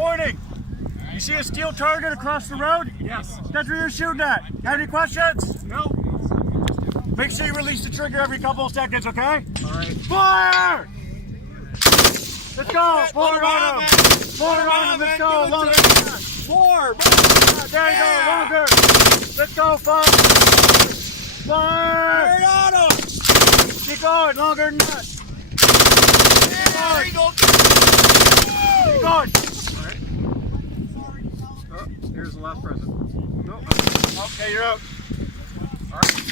Morning. You see a steel target across the road? Yes. That's where you're shooting at. Have any questions? No. Make sure you release the trigger every couple of seconds, okay? All right. Fire! Let's go. Pull it on him. Pull it on him. Let's go. Longer. More. There you go. Longer. Let's go. Fire. Fire. Turn on him. Keep going. Longer than that. There you go. Keep going. Oh, here's the last present. No. Okay, you're out. All right.